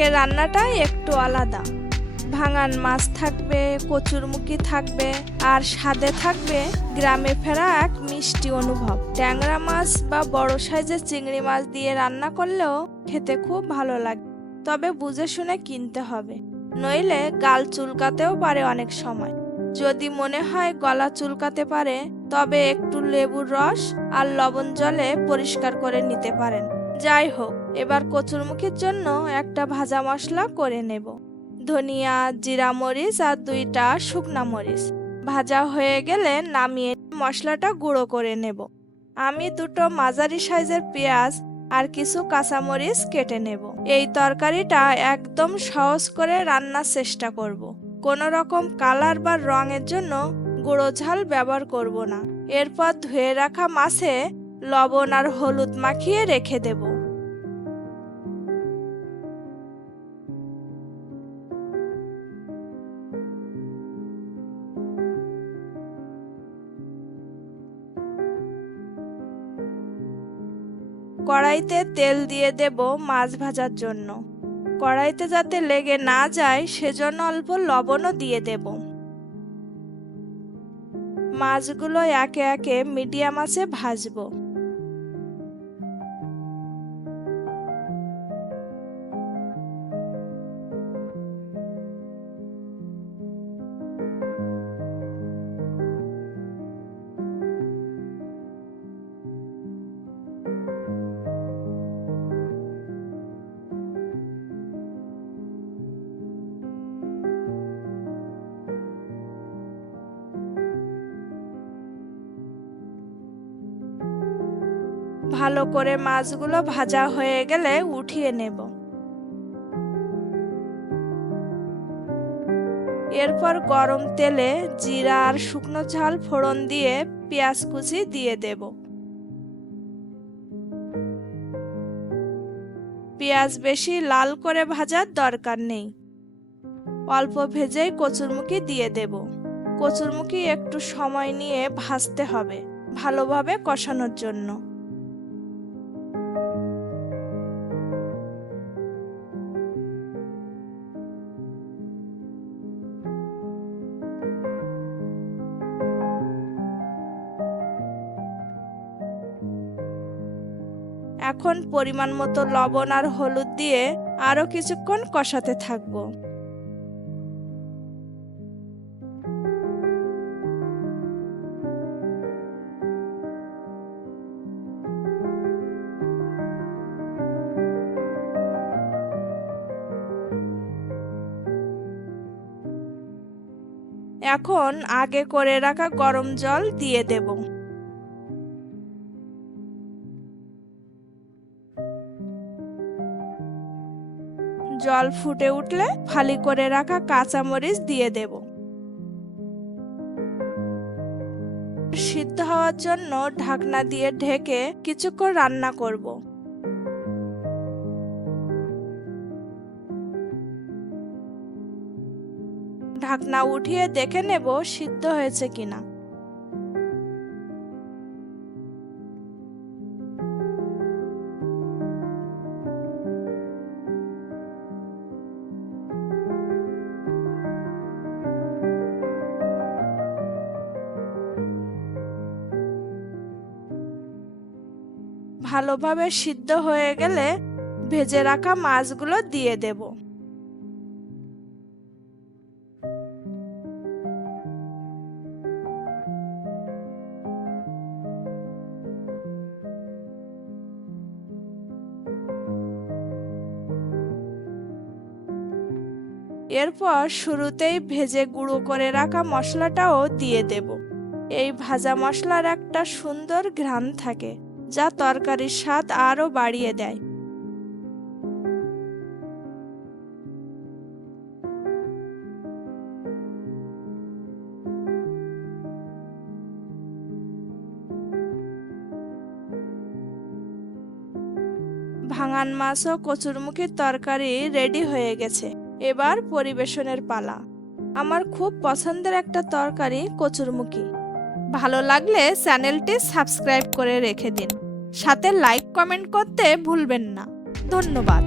আজকের রান্নাটা একটু আলাদা। ভাঙান মাছ থাকবে, কচুরমুখী থাকবে, আর স্বাদে থাকবে গ্রামে ফেরা এক মিষ্টি অনুভব। ট্যাংরা মাছ বা বড় সাইজের চিংড়ি মাছ দিয়ে রান্না করলেও খেতে খুব ভালো লাগে, তবে বুঝে শুনে কিনতে হবে, নইলে গাল চুলকাতেও পারে অনেক সময়। যদি মনে হয় গলা চুলকাতে পারে, তবে একটু লেবুর রস আর লবণ জলে পরিষ্কার করে নিতে পারেন। যাই হোক, এবার কচুরমুখীর জন্য একটা ভাজা মশলা করে নেব। ধনিয়া, জিরা মরিচ আর 2টা শুকনা মরিচ ভাজা হয়ে গেলে নামিয়ে মশলাটা গুঁড়ো করে নেব। আমি 2টো মাঝারি সাইজের পেঁয়াজ আর কিছু কাঁচামরিচ কেটে নেব। এই তরকারিটা একদম সহজ করে রান্নার চেষ্টা করব। কোনো রকম কালার বা রঙের জন্য গুঁড়ো ঝাল ব্যবহার করব না। এরপর ধুয়ে রাখা মাছে লবণ আর হলুদ মাখিয়ে রেখে দেব। কড়াইতে তেল দিয়ে দেব মাছ ভাজার জন্য। কড়াইতে যাতে লেগে না যায় সেজন্য অল্প লবণও দিয়ে দেব। মাছগুলো একে একে মিডিয়াম আঁচে ভাজবো। ভালো করে মাছগুলো ভাজা হয়ে গেলে উঠিয়ে নেব। এরপর গরম তেলে জিরা আর শুকনো ঝাল ফোড়ন দিয়ে পেঁয়াজ কুচি দিয়ে দেব। পেঁয়াজ বেশি লাল করে ভাজার দরকার নেই, অল্প ভেজেই কচুরমুখী দিয়ে দেব। কচুরমুখী একটু সময় নিয়ে ভাজতে হবে, ভালোভাবে কষানোর জন্য। এখন পরিমাণ মতো লবণ আর হলুদ দিয়ে আরো কিছুক্ষণ কষাতে থাকবো। এখন আগে করে রাখা গরম জল দিয়ে দেব। জল ফুটে উঠলে ফালি করে রাখা কাঁচামরিচ দিয়ে দেব। সিদ্ধ হওয়ার জন্য ঢাকনা দিয়ে ঢেকে কিছুক্ষণ রান্না করব। ঢাকনা উঠিয়ে দেখে নেব সিদ্ধ হয়েছে কিনা। ভালোভাবে সিদ্ধ হয়ে গেলে ভেজে রাখা মাছগুলো দিয়ে দেব। এরপর শুরুতেই ভেজে গুঁড়ো করে রাখা মশলাটাও দিয়ে দেব। এই ভাজা মশলার একটা সুন্দর ঘ্রাণ থাকে, যা তরকারির স্বাদ আরো বাড়িয়ে দেয়। ভাঙান মাছ ও কচুরমুখীর তরকারি রেডি হয়ে গেছে। এবার পরিবেশনের পালা। আমার খুব পছন্দের একটা তরকারি কচুরমুখী। ভালো লাগলে চ্যানেলটি সাবস্ক্রাইব করে রেখে দিন, সাথে লাইক কমেন্ট করতে ভুলবেন না। ধন্যবাদ।